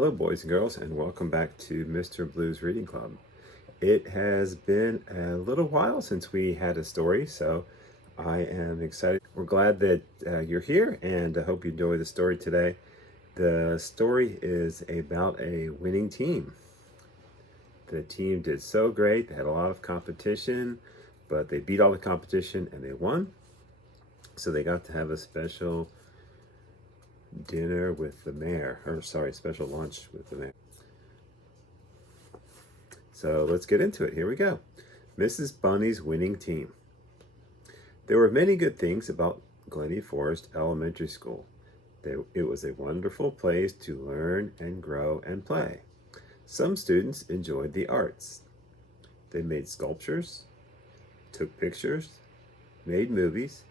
Hello, boys and girls, and welcome back to Mr. Blues Reading Club. It has been a little while since we had a story, so I am excited. We're glad that you're here, and I hope you enjoy the story today. The story is about a winning team. The team did so great, they had a lot of competition, but they beat all the competition and they won. So they got to have a special dinner with the mayor, special lunch with the mayor. So let's get into it. Here we go. Mrs. Bunny's winning team. There were many good things about Glenny Forest Elementary School. It was a wonderful place to learn and grow and play. Some students enjoyed the arts. They made sculptures, took pictures, made movies,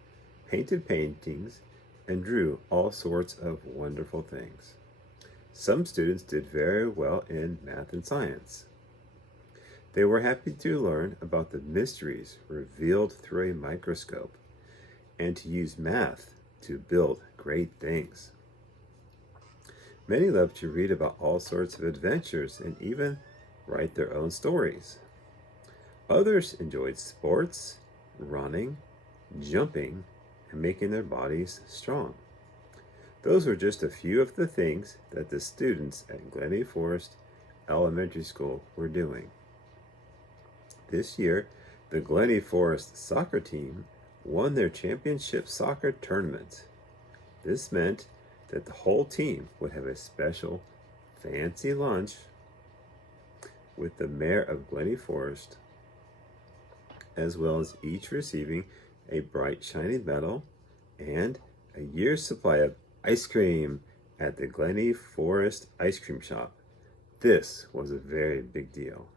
painted paintings, and drew all sorts of wonderful things. Some students did very well in math and science. They were happy to learn about the mysteries revealed through a microscope and to use math to build great things. Many loved to read about all sorts of adventures and even write their own stories. Others enjoyed sports, running, jumping, and making their bodies strong. Those were just a few of the things that the students at Glenny Forest Elementary School were doing. This year, the Glenny Forest soccer team won their championship soccer tournament. This meant that the whole team would have a special fancy lunch with the mayor of Glenny Forest, as well as each receiving a bright shiny medal and a year's supply of ice cream at the Glenny Forest ice cream shop. This was a very big deal.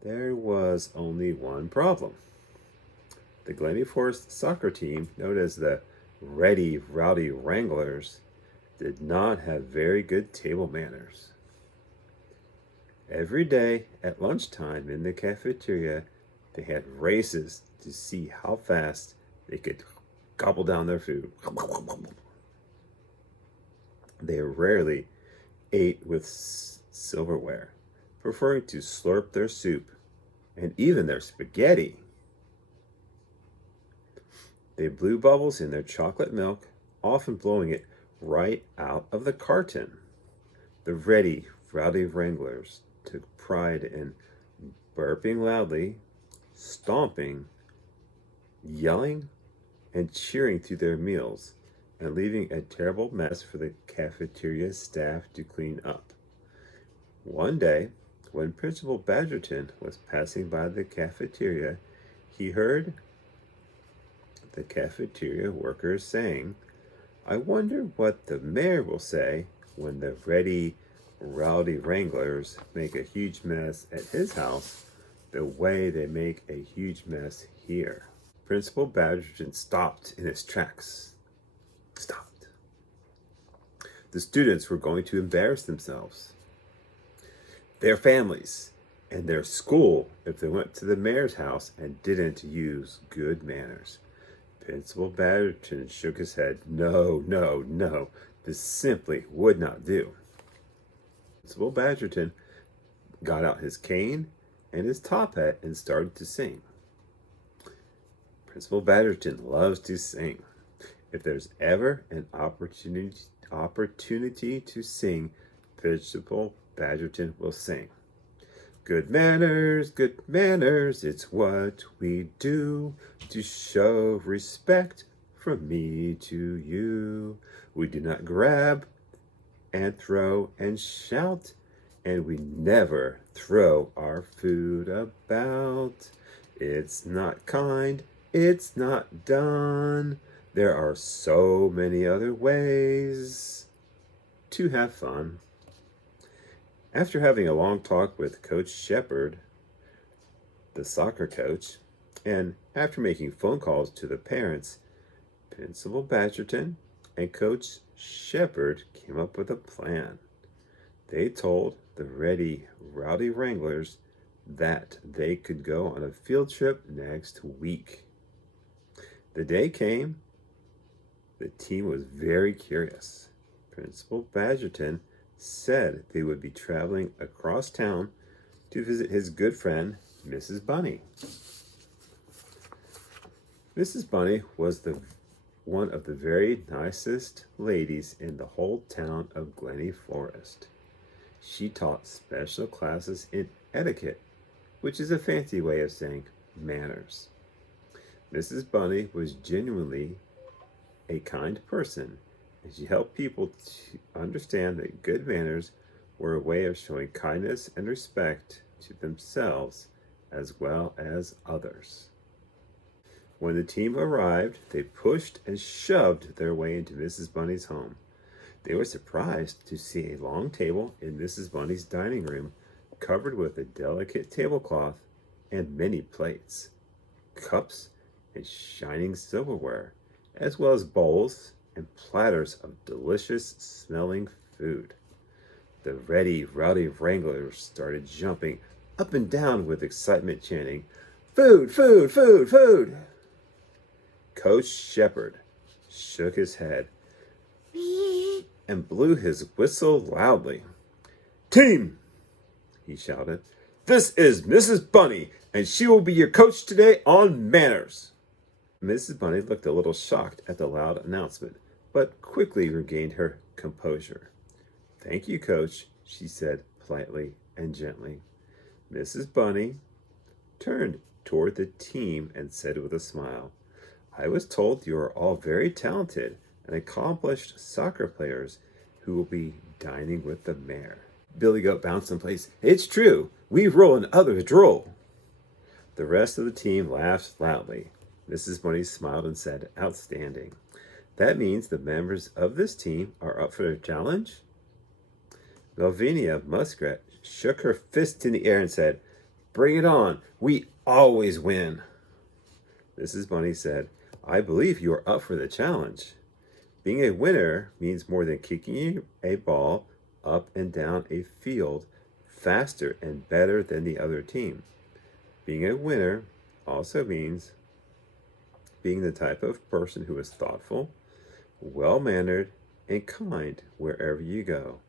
There was only one problem. The Glenny Forest soccer team, known as the Ready Rowdy Wranglers, did not have very good table manners. Every day at lunchtime in the cafeteria, they had races to see how fast they could gobble down their food. They rarely ate with silverware, preferring to slurp their soup and even their spaghetti. They blew bubbles in their chocolate milk, often blowing it right out of the carton. The Ready Rowdy Wranglers took pride in burping loudly, stomping, yelling, and cheering through their meals, and leaving a terrible mess for the cafeteria staff to clean up. One day, when Principal Badgerton was passing by the cafeteria, he heard the cafeteria workers saying, "I wonder what the mayor will say when the Ready Rowdy Wranglers make a huge mess at his house the way they make a huge mess here." Principal Badgerton stopped in his tracks. Stopped. The students were going to embarrass themselves, their families, and their school if they went to the mayor's house and didn't use good manners. Principal Badgerton shook his head. No, this simply would not do. Principal Badgerton got out his cane and his top hat and started to sing. Principal Badgerton loves to sing. If there's ever an opportunity to sing, Principal Badgerton will sing. Good manners, it's what we do to show respect from me to you. We do not grab and throw and shout, and we never throw our food about. It's not kind, it's not done. There are so many other ways to have fun. After having a long talk with Coach Shepard, the soccer coach, and after making phone calls to the parents, Principal Badgerton and Coach Shepard came up with a plan. They told the Ready Rowdy Wranglers that they could go on a field trip next week. The day came. The team was very curious. Principal Badgerton said they would be traveling across town to visit his good friend, Mrs. Bunny. Mrs. Bunny was one of the very nicest ladies in the whole town of Glenny Forest. She taught special classes in etiquette, which is a fancy way of saying manners. Mrs. Bunny was genuinely a kind person, and she helped people to understand that good manners were a way of showing kindness and respect to themselves as well as others. When the team arrived, they pushed and shoved their way into Mrs. Bunny's home. They were surprised to see a long table in Mrs. Bunny's dining room covered with a delicate tablecloth and many plates, cups, and shining silverware, as well as bowls and platters of delicious smelling food. The ready, rowdy wranglers started jumping up and down with excitement, chanting, "Food, food, food, food!" Coach Shepherd shook his head and blew his whistle loudly. "Team," he shouted, "this is Mrs. Bunny, and she will be your coach today on manners." Mrs. Bunny looked a little shocked at the loud announcement, but quickly regained her composure. "Thank you, Coach," she said politely and gently. Mrs. Bunny turned toward the team and said with a smile, "I was told you are all very talented and accomplished soccer players who will be dining with the mayor." Billy Goat bounced in place. "It's true. We roll and others droll." The rest of the team laughed loudly. Mrs. Bunny smiled and said, "Outstanding. That means the members of this team are up for the challenge?" Melvina Muskrat shook her fist in the air and said, "Bring it on. We always win." Mrs. Bunny said, "I believe you are up for the challenge. Being a winner means more than kicking a ball up and down a field faster and better than the other team. Being a winner also means being the type of person who is thoughtful, well-mannered, and kind wherever you go.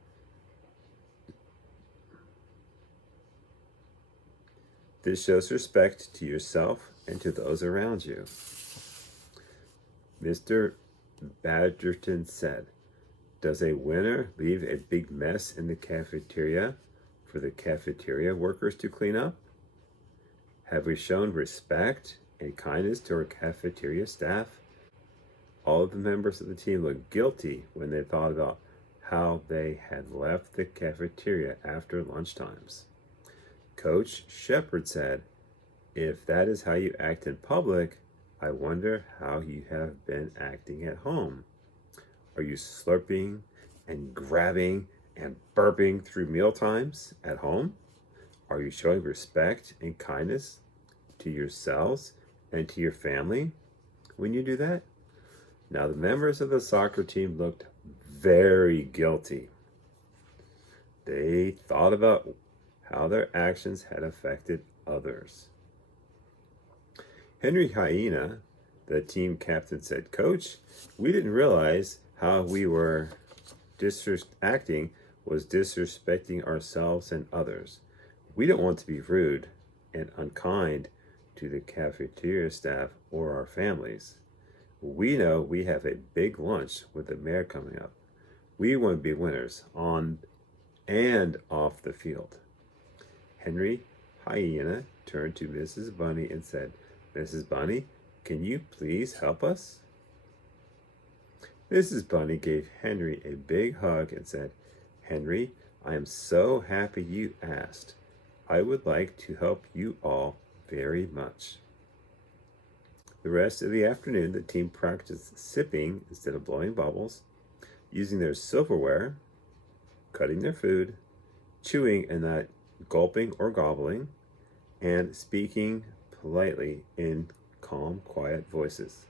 This shows respect to yourself and to those around you." Mr. Badgerton said, "Does a winner leave a big mess in the cafeteria for the cafeteria workers to clean up? Have we shown respect and kindness to our cafeteria staff?" All of the members of the team looked guilty when they thought about how they had left the cafeteria after lunchtimes. Coach Shepherd said, "If that is how you act in public, I wonder how you have been acting at home. Are you slurping and grabbing and burping through meal times at home? Are you showing respect and kindness to yourselves and to your family when you do that?" Now the members of the soccer team looked very guilty. They thought about how their actions had affected others. Henry Hyena, the team captain, said, "Coach, we didn't realize how we were acting was disrespecting ourselves and others. We don't want to be rude and unkind to the cafeteria staff or our families. We know we have a big lunch with the mayor coming up. We want to be winners on and off the field." Henry Hyena turned to Mrs. Bunny and said, "Mrs. Bunny, can you please help us?" Mrs. Bunny gave Henry a big hug and said, "Henry, I am so happy you asked. I would like to help you all very much." The rest of the afternoon, the team practiced sipping instead of blowing bubbles, using their silverware, cutting their food, chewing and not gulping or gobbling, and speaking politely in calm, quiet voices.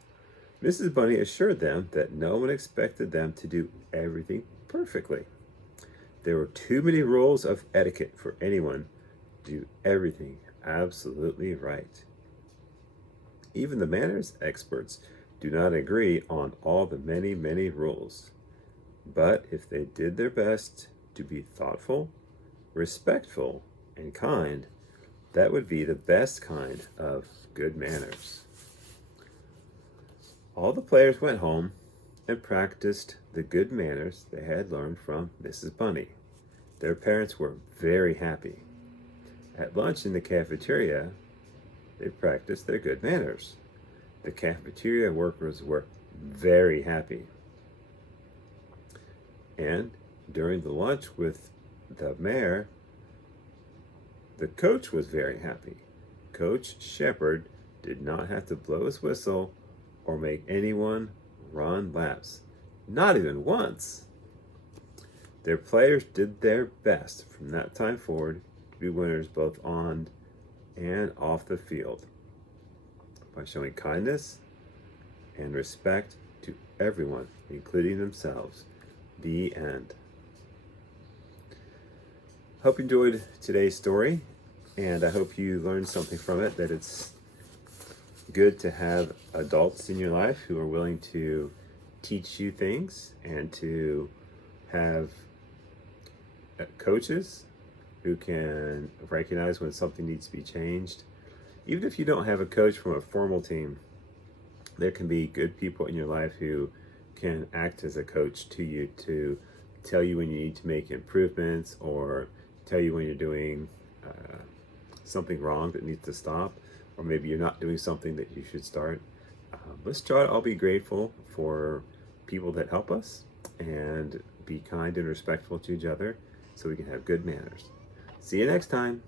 Mrs. Bunny assured them that no one expected them to do everything perfectly. There were too many rules of etiquette for anyone to do everything absolutely right. Even the manners experts do not agree on all the many, many rules. But if they did their best to be thoughtful, respectful, and kind, that would be the best kind of good manners. All the players went home and practiced the good manners they had learned from Mrs. Bunny. Their parents were very happy. At lunch in the cafeteria, they practiced their good manners. The cafeteria workers were very happy. And during the lunch with the mayor, the coach was very happy. Coach Shepherd did not have to blow his whistle or make anyone run laps, not even once. Their players did their best from that time forward to be winners both on and off the field by showing kindness and respect to everyone, including themselves. The end. Hope you enjoyed today's story, and I hope you learned something from it, that it's good to have adults in your life who are willing to teach you things, and to have coaches who can recognize when something needs to be changed. Even if you don't have a coach from a formal team, there can be good people in your life who can act as a coach to you, to tell you when you need to make improvements, or tell you when you're doing something wrong that needs to stop, or maybe you're not doing something that you should start. Let's try to all be grateful for people that help us, and be kind and respectful to each other so we can have good manners. See you next time.